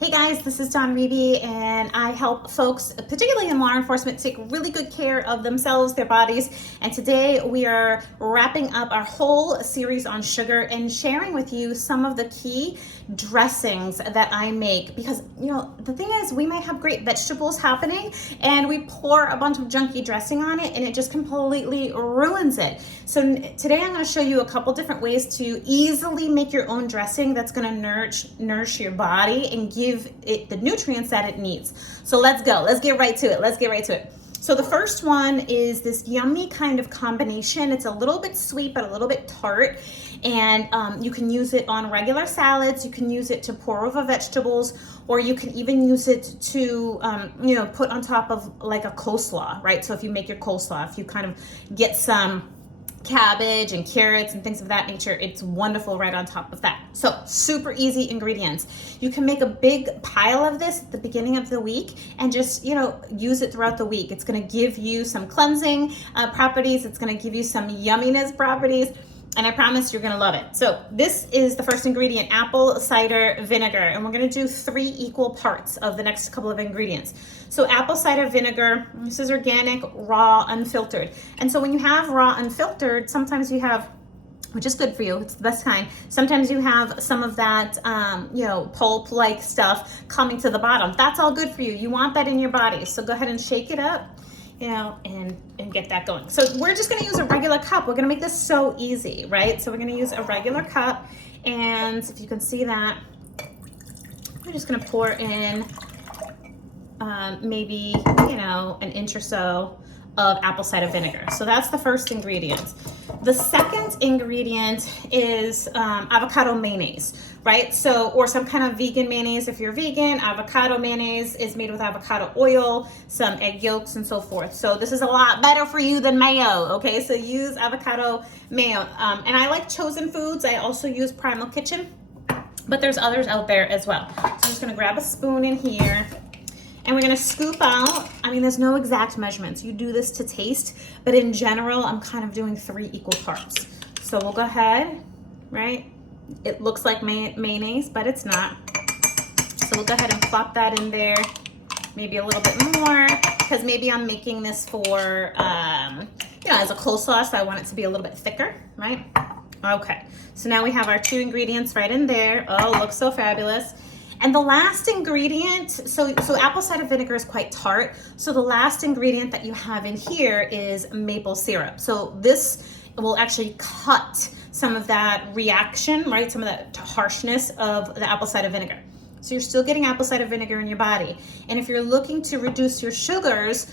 Hey guys, this is Dawn Reedy, and I help folks, particularly in law enforcement, take really good care of themselves, their bodies. And today we are wrapping up our whole series on sugar and sharing with you some of the key dressings that I make. Because, the thing is, we might have great vegetables happening and we pour a bunch of junky dressing on it and it just completely ruins it. So today I'm going to show you a couple different ways to easily make your own dressing that's going to nourish your body and give it the nutrients that it needs. So let's go. Let's get right to it. So the first one is this yummy kind of combination. It's a little bit sweet, but a little bit tart. And you can use it on regular salads. You can use it to pour over vegetables, or you can even use it to, put on top of like a coleslaw, right? So if you make your coleslaw, if you kind of get some cabbage and carrots and things of that nature, it's wonderful right on top of that. So super easy ingredients. You can make a big pile of this at the beginning of the week and just use it throughout the week. It's going to give you some cleansing properties. It's going to give you some yumminess properties, and I promise you're going to love it. So this is the first ingredient, apple cider vinegar, and we're going to do 3 equal parts of the next couple of ingredients. So apple cider vinegar, this is organic, raw, unfiltered. And so when you have raw, unfiltered, sometimes you have, which is good for you, it's the best kind, sometimes you have some of that, pulp-like stuff coming to the bottom. That's all good for you. You want that in your body. So go ahead and shake it up, and get that going. So we're just gonna use a regular cup. We're gonna make this so easy, right? So we're gonna use a regular cup, and if you can see that, we're just gonna pour in maybe, an inch or so of apple cider vinegar. So that's the first ingredient. The second ingredient is avocado mayonnaise, right? So, or some kind of vegan mayonnaise if you're vegan. Avocado mayonnaise is made with avocado oil, some egg yolks, and so forth. So this is a lot better for you than mayo, okay? So use avocado mayo. And I like Chosen Foods. I also use Primal Kitchen, but there's others out there as well. So I'm just gonna grab a spoon in here, and we're gonna scoop out, there's no exact measurements. You do this to taste, but in general, I'm kind of doing 3 equal parts. So we'll go ahead, right? It looks like mayonnaise, but it's not. So we'll go ahead and plop that in there, maybe a little bit more, because maybe I'm making this for, as a coleslaw, so I want it to be a little bit thicker, right? Okay, so now we have our 2 ingredients right in there. Oh, looks so fabulous. And the last ingredient, so apple cider vinegar is quite tart. So the last ingredient that you have in here is maple syrup. So this will actually cut some of that reaction, right? Some of that harshness of the apple cider vinegar. So you're still getting apple cider vinegar in your body. And if you're looking to reduce your sugars,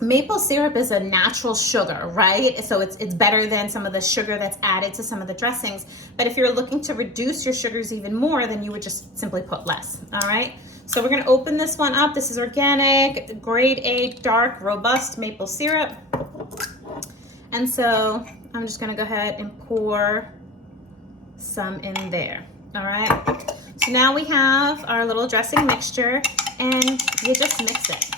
maple syrup is a natural sugar, right? So it's better than some of the sugar that's added to some of the dressings. But if you're looking to reduce your sugars even more, then you would just simply put less, all right? So we're gonna open this one up. This is organic, grade A, dark, robust maple syrup. And so I'm just gonna go ahead and pour some in there, all right? So now we have our little dressing mixture, and you just mix it.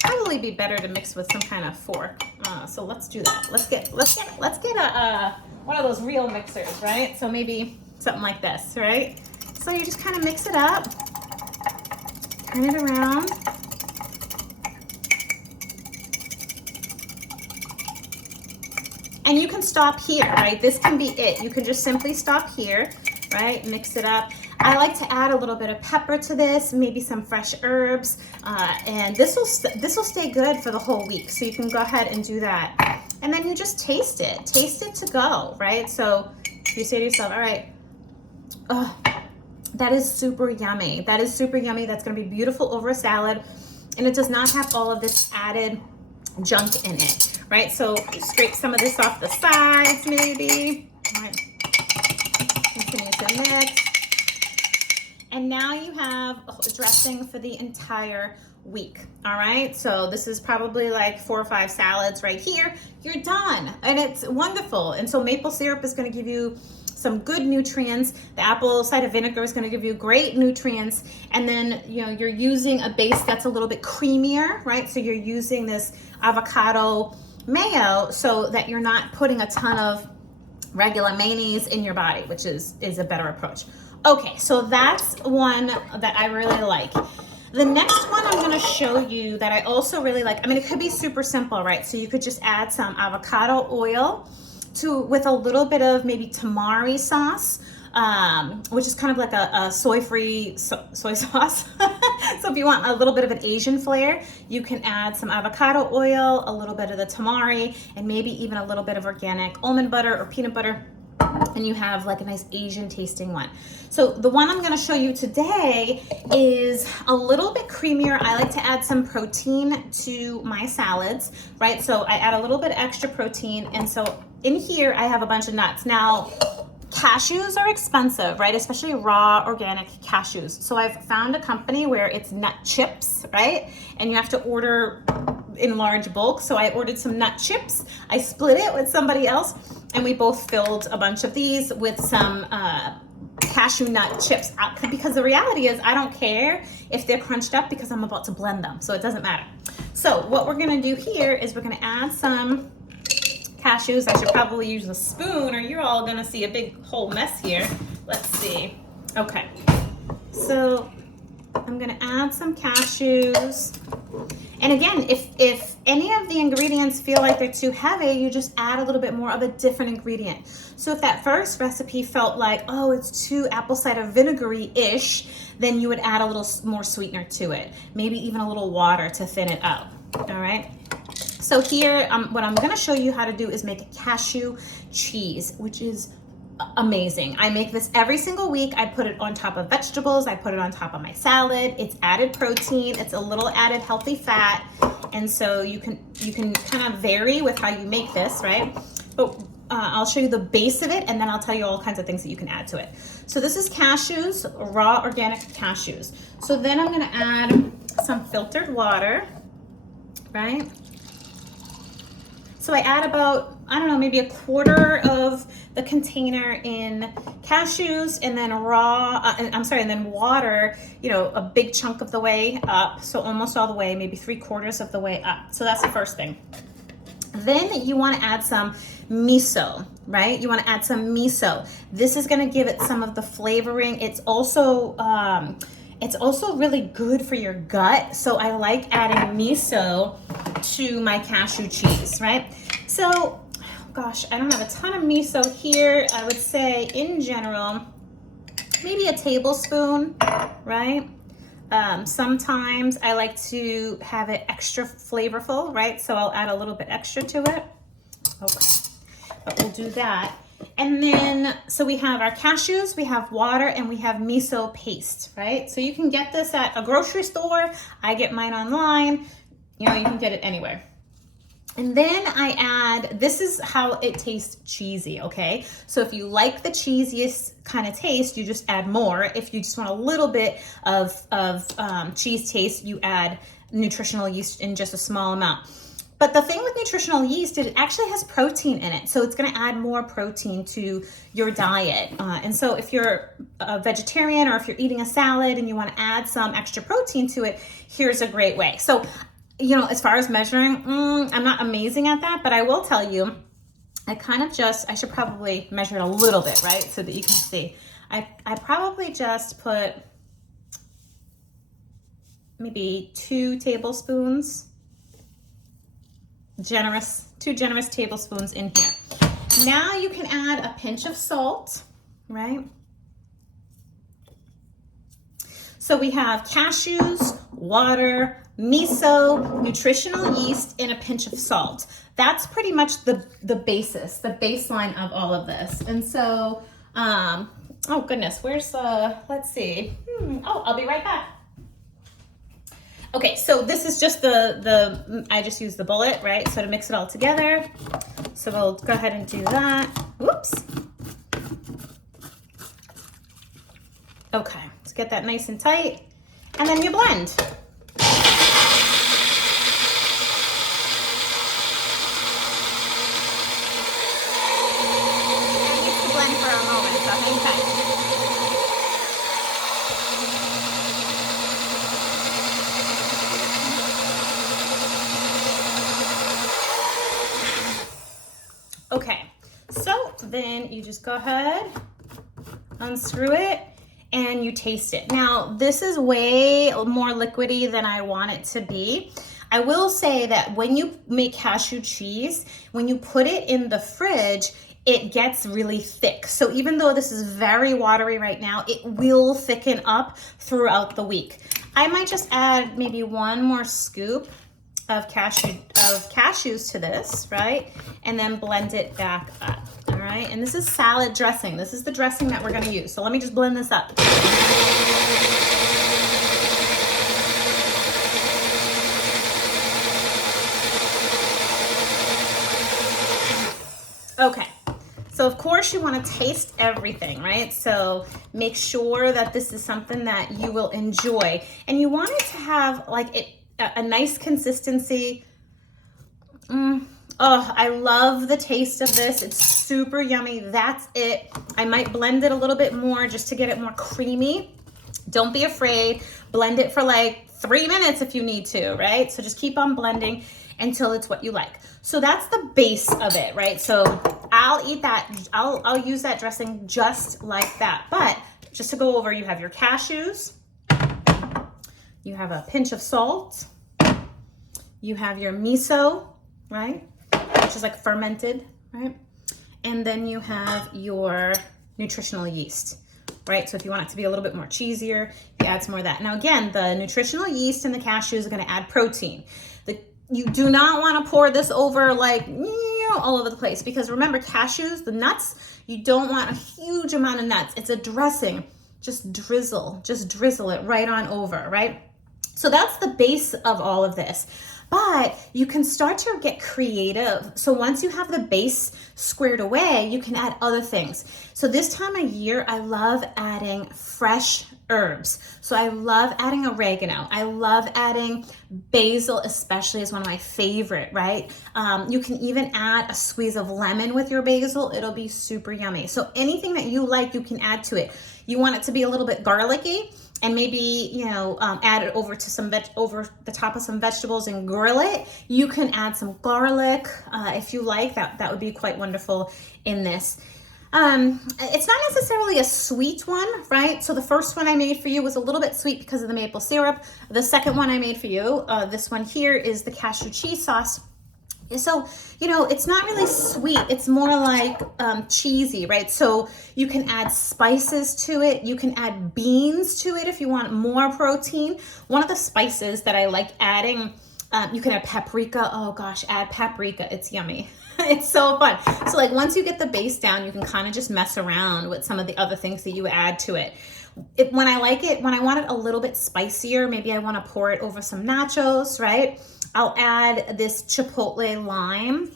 Probably be better to mix with some kind of fork. So let's do that. Let's get a one of those real mixers, right? So maybe something like this, right? So you just kind of mix it up, turn it around. And you can stop here, right? This can be it. You can just simply stop here, right? Mix it up. I like to add a little bit of pepper to this, maybe some fresh herbs, and this will stay good for the whole week. So you can go ahead and do that. And then you just taste it to go, right? So you say to yourself, all right, oh, that is super yummy. That's gonna be beautiful over a salad. And it does not have all of this added junk in it, right? So scrape some of this off the sides, maybe. All right. Continue to mix. And now you have a dressing for the entire week, all right? So this is probably like 4 or 5 salads right here. You're done, and it's wonderful. And so maple syrup is gonna give you some good nutrients. The apple cider vinegar is gonna give you great nutrients. And then, you're using a base that's a little bit creamier, right? So you're using this avocado mayo so that you're not putting a ton of regular mayonnaise in your body, which is a better approach. Okay, so that's one that I really like. The next one I'm gonna show you that I also really like, I mean, it could be super simple, right? So you could just add some avocado oil with a little bit of maybe tamari sauce, which is kind of like a soy-free soy sauce. So if you want a little bit of an Asian flair, you can add some avocado oil, a little bit of the tamari, and maybe even a little bit of organic almond butter or peanut butter, and you have like a nice Asian tasting one. So the one I'm gonna show you today is a little bit creamier. I like to add some protein to my salads, right? So I add a little bit extra protein, and so in here I have a bunch of nuts. Now, cashews are expensive, right? Especially raw organic cashews. So I've found a company where it's nut chips, right? And you have to order in large bulk. So I ordered some nut chips. I split it with somebody else, and we both filled a bunch of these with some cashew nut chips. Because the reality is I don't care if they're crunched up because I'm about to blend them. So it doesn't matter. So what we're gonna do here is we're gonna add some cashews. I should probably use a spoon or you're all gonna see a big whole mess here. Let's see. Okay, so I'm gonna add some cashews. And again, if any of the ingredients feel like they're too heavy, you just add a little bit more of a different ingredient. So if that first recipe felt like, oh, it's too apple cider vinegary-ish, then you would add a little more sweetener to it. Maybe even a little water to thin it out, all right? So here, what I'm gonna show you how to do is make a cashew cheese, which is amazing. I make this every single week. I put it on top of vegetables. I put it on top of my salad. It's added protein. It's a little added healthy fat. And so you can kind of vary with how you make this, right? But I'll show you the base of it, and then I'll tell you all kinds of things that you can add to it. So this is cashews, raw organic cashews. So then I'm gonna add some filtered water, right? So I add about, I don't know, maybe a quarter of the container in cashews, and then and then water, you know, a big chunk of the way up. So almost all the way, maybe 3/4 of the way up. So that's the first thing. Then you want to add some miso, right? You want to add some miso. This is going to give it some of the flavoring. It's also really good for your gut. So I like adding miso to my cashew cheese, right? So, gosh, I don't have a ton of miso here. I would say in general, maybe a tablespoon, right? Sometimes I like to have it extra flavorful, right? So I'll add a little bit extra to it. Okay, but we'll do that. And then, so we have our cashews, we have water, and we have miso paste, right? So you can get this at a grocery store. I get mine online. You know, you can get it anywhere. And then I add, this is how it tastes cheesy, okay? So if you like the cheesiest kind of taste, you just add more. If you just want a little bit of cheese taste, you add nutritional yeast in just a small amount. But the thing with nutritional yeast is it actually has protein in it. So it's gonna add more protein to your diet. And so if you're a vegetarian or if you're eating a salad and you wanna add some extra protein to it, here's a great way. So, you know, as far as measuring, I'm not amazing at that, but I will tell you, I should probably measure it a little bit, right? So that you can see. I probably just put maybe 2 tablespoons, two generous tablespoons in here. Now you can add a pinch of salt, right? So we have cashews, water, miso, nutritional yeast, and a pinch of salt. That's pretty much the basis, the baseline of all of this. And so, oh goodness, where's let's see. Oh, I'll be right back. Okay, so this is just I just used the bullet, right? So to mix it all together. So we'll go ahead and do that. Whoops. Okay, let's get that nice and tight. And then you blend. For a moment, so hang tight. Okay, so then you just go ahead, unscrew it, and you taste it. Now, this is way more liquidy than I want it to be. I will say that when you make cashew cheese, when you put it in the fridge, it gets really thick. So even though this is very watery right now, it will thicken up throughout the week. I might just add maybe one more scoop of cashews to this, right? And then blend it back up, all right? And this is salad dressing. This is the dressing that we're gonna use. So let me just blend this up. Okay. So of course you want to taste everything, right? So make sure that this is something that you will enjoy, and you want it to have like a nice consistency. Oh, I love the taste of this. It's super yummy. That's it. I might blend it a little bit more just to get it more creamy. Don't be afraid. Blend it for like 3 minutes if you need to, right? So just keep on blending until it's what you like. So that's the base of it, right? So I'll eat that. I'll use that dressing just like that. But just to go over, you have your cashews, you have a pinch of salt, you have your miso, right? Which is like fermented, right? And then you have your nutritional yeast, right? So if you want it to be a little bit more cheesier, you add some more of that. Now again, the nutritional yeast and the cashews are gonna add protein. You do not want to pour this over like all over the place, because remember, cashews, the nuts, you don't want a huge amount of nuts. It's a dressing. Just drizzle it right on over, right? So that's the base of all of this. But you can start to get creative. So once you have the base squared away, you can add other things. So this time of year, I love adding fresh herbs. So I love adding oregano. I love adding basil, especially, is one of my favorite, right? You can even add a squeeze of lemon with your basil. It'll be super yummy. So anything that you like, you can add to it. You want it to be a little bit garlicky, and maybe, add it over to over the top of some vegetables and grill it. You can add some garlic if you like. That would be quite wonderful in this. It's not necessarily a sweet one, right? So the first one I made for you was a little bit sweet because of the maple syrup. The second one I made for you, this one here, is the cashew cheese sauce. So, it's not really sweet. It's more like cheesy, right? So you can add spices to it. You can add beans to it if you want more protein. One of the spices that I like adding, you can add paprika. Oh gosh, add paprika. It's yummy. It's so fun. So like once you get the base down, you can kind of just mess around with some of the other things that you add to it. When I want it a little bit spicier, maybe I want to pour it over some nachos, right? I'll add this chipotle lime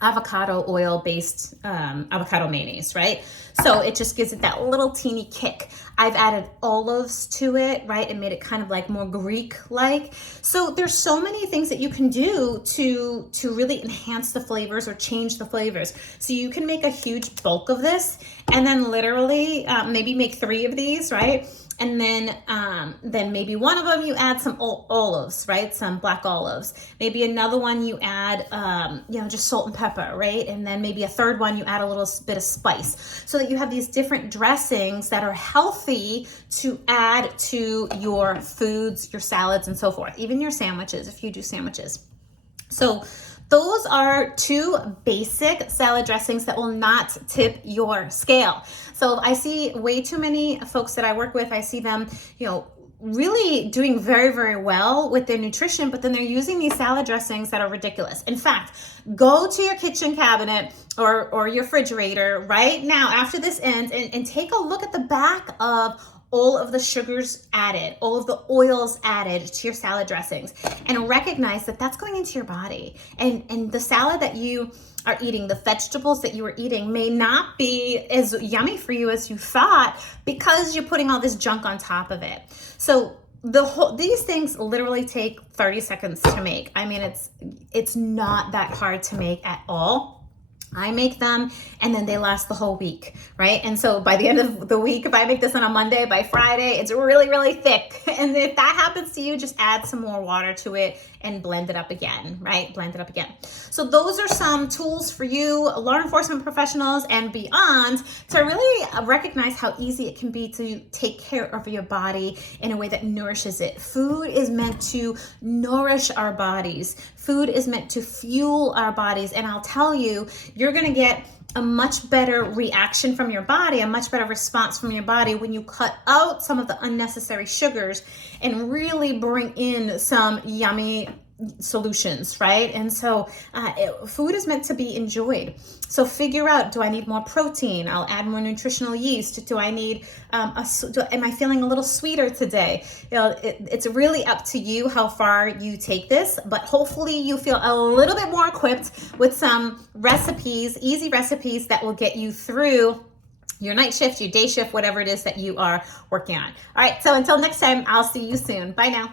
avocado oil based avocado mayonnaise, right? So it just gives it that little teeny kick. I've added olives to it, right? And made it kind of like more Greek-like. So there's so many things that you can do to really enhance the flavors or change the flavors. So you can make a huge bulk of this and then literally maybe make 3 of these, right? And then maybe one of them you add some olives, right? Some black olives. Maybe another one you add, just salt and pepper, right? And then maybe a third one you add a little bit of spice, so that you have these different dressings that are healthy to add to your foods, your salads, and so forth. Even your sandwiches, if you do sandwiches. So those are 2 basic salad dressings that will not tip your scale. So I see way too many folks that I work with, I see them, really doing very, very well with their nutrition, but then they're using these salad dressings that are ridiculous. In fact, go to your kitchen cabinet or your refrigerator right now after this ends and take a look at the back of all of the sugars added, all of the oils added to your salad dressings, and recognize that that's going into your body. And the salad that you are eating, the vegetables that you are eating may not be as yummy for you as you thought because you're putting all this junk on top of it. So these things literally take 30 seconds to make. I mean, it's not that hard to make at all. I make them and then they last the whole week, right? And so by the end of the week, if I make this on a Monday, by Friday, it's really, really thick. And if that happens to you, just add some more water to it and blend it up again, right? Blend it up again. So those are some tools for you, law enforcement professionals and beyond, to really recognize how easy it can be to take care of your body in a way that nourishes it. Food is meant to nourish our bodies. Food is meant to fuel our bodies. And I'll tell you, you're going to get a much better reaction from your body, a much better response from your body when you cut out some of the unnecessary sugars and really bring in some yummy solutions, right? And so food is meant to be enjoyed. So figure out, do I need more protein? I'll add more nutritional yeast. Do I need, am I feeling a little sweeter today? You know, it's really up to you how far you take this, but hopefully you feel a little bit more equipped with some recipes, easy recipes that will get you through your night shift, your day shift, whatever it is that you are working on. All right, so until next time, I'll see you soon. Bye now.